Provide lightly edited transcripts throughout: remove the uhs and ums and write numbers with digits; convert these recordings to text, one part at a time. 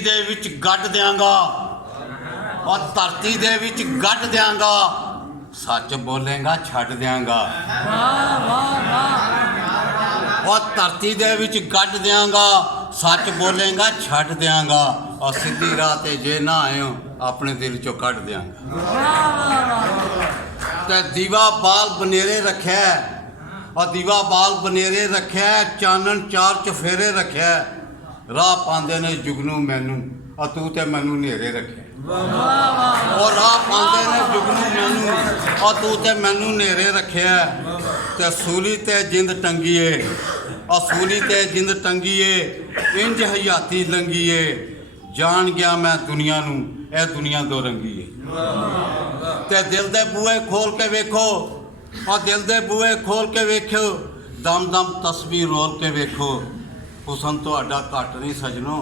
दे विच गढ़ देंगा और धरती दे विच गढ़ देंगा सच बोलेगा छड्ड देंगा और धरती दे विच गढ़ देंगा सच बोलेगा छड्ड देंगा और सीधी राह ते जे ना आयो अपने दिल चो कढ़ देंगा ते दीवा बाल बनेरे रखे और दीवा बाल बनेरे रखे चानन चार चफेरे रखे राह पांदे ने जुगनू मैनू और तू ते मैनू नेरे रखे और राह पांदे ने जुगनू मैनू और तू ते मैनू नेरे रखे ते सूली ते जिंद टंगीए और सूली ते जिंद टंगीए इंज हयाती लंघीए जान गया मैं दुनिया नू ए दुनिया दो रंगी है ते दिल दे बूहे खोल के वेखो और दिल दे बूहे खोल के वेखो दम दम तस्वीर रोल के वेखो हुसन तुहाडा घट नहीं सजनो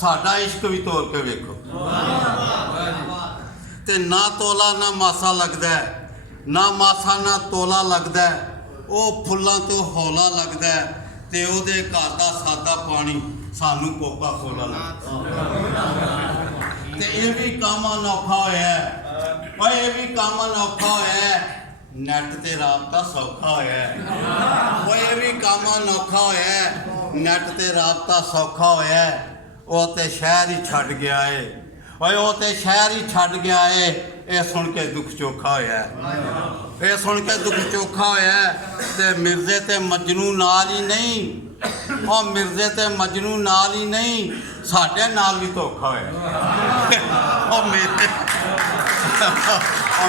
साडा इश्क भी तोड़ के वेखो ते ना तोला ना मासा लगदा ना मासा ना तोला लगदा ओ फुल्लां तो हौला लगदा ते ओहदे घर दा सादा पानी सानू कोका कोला लगदा ते ये भी काम अनौखा होया और ये भी काम अनौखा होया नैट ते राबता सौखा होया वो ये भी काम अनौखा होया नैट ते राबता सौखा होया वो ते शहर ही छड्ड गया है ओए वो ते शहर ही छड्ड गया है ये सुन के दुख चोखा होया ये सुन के दुख चोखा होया ते मिर्जे ते मजनू नाल ही नहीं और मिर्जे ते मजनू नाल ही नहीं साडे नाल भी धोखा होया और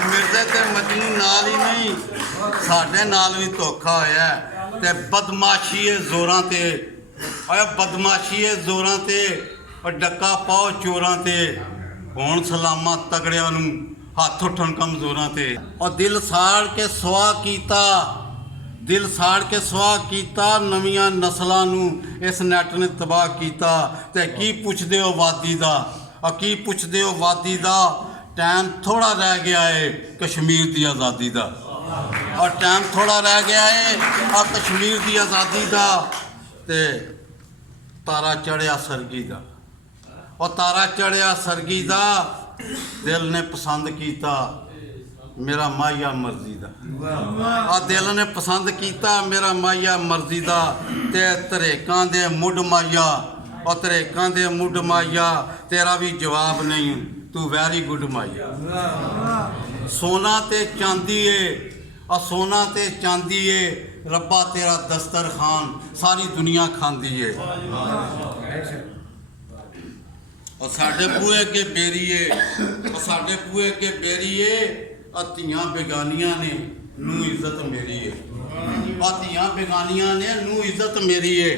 मिर्जे ते मजनू नाल ही नहीं साडे नाल भी धोखा होया ते बदमाशी है जोरां ते और बदमाशी है जोरां ते और डक्का पाओ चोरां ते हुण सलामा तगड़ियां नूं हथ उठन कमजोरां ते और दिल साड़ के सुआ कीता दिल साड़ के सुआ कीता नवीं नस्लों नूं इस नैट ने तबाह कीता ते की पुछदे हो वादी दा और की पुछदे हो वादी दा टाइम थोड़ा रह गया है कश्मीर की आज़ादी दा और टाइम थोड़ा रह गया है और कश्मीर की आज़ादी दा ते तारा चढ़िया सरगी दा और तारा चढ़िया सरगी दा दिल ने पसंद किया मेरा माहिया मर्जी दा और दिल ने पसंद किया मेरा माहिया मर्जी दा ते धरेकां दे मुड माहिया और धरेकां दे मुड माहिया तेरा भी जवाब नहीं तू वैरी गुड माहिया सोना ते चांदी है और सोना ते चांदी है रब्बा तेरा दस्तरखान सारी दुनिया खांदी है और साडे बूहे अगे बेरीए और साडे बूहे अगे बेरीए और धियां बेगानियां ने नू इज्जत मेरी है और धियां बेगानियां ने नू इज्जत मेरी है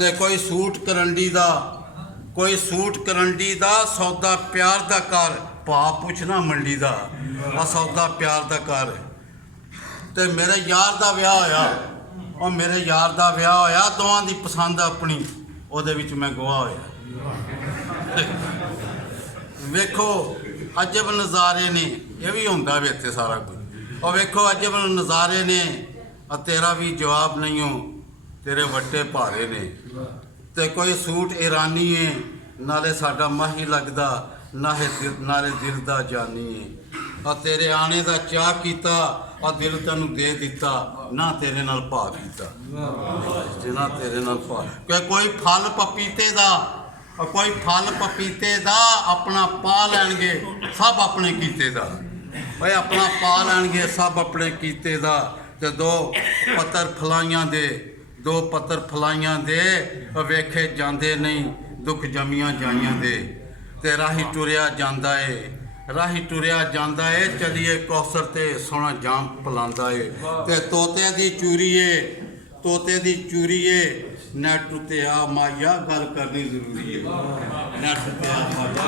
ते कोई सूट करंडी दा कोई सूट करंडी दा सौदा प्यार दा कर भा पुछना मंडी दा और सौदा प्यार दा कर ते मेरे यार दा विआह होया और मेरे यार दा विआह होया दोवां दी पसंद अपनी ओहदे विच मैं गवाह होया वेखो अजब नज़ारे ने ये भी होंदा वे इत्थे सारा कुछ और वेखो अजब नज़ारे ने और तेरा भी जवाब नहीं हो तेरे वट्टे भारे ने ते कोई सूट ईरानी है नाले साडा माही लगदा नाले दिल दा जानी है और तेरे आने दा चाह कीता और दिल तैनू दे दिता ना तेरे नाल भा कीता जिना तेरे नाल भा कोई फल पपीते दा और कोई फल पपीते दा अपना पा लैणगे सब अपने कीते दा भाई अपना पा लैणगे सब अपने कीते दा ते दो पत्तर फलाइयां दे दो पत्तर फलाइयां दे वेखे जांदे नहीं दुख जमियां जाइयां दे ते राही टुरिया जांदा है राही टुरिया जांदा है चलिए कौसर ते सोना जाम पलांदा है ते तोते दी चूरी है तोते दी चूरी है नैट ते आ माया गल करनी जरूरी है नैट ते आ माया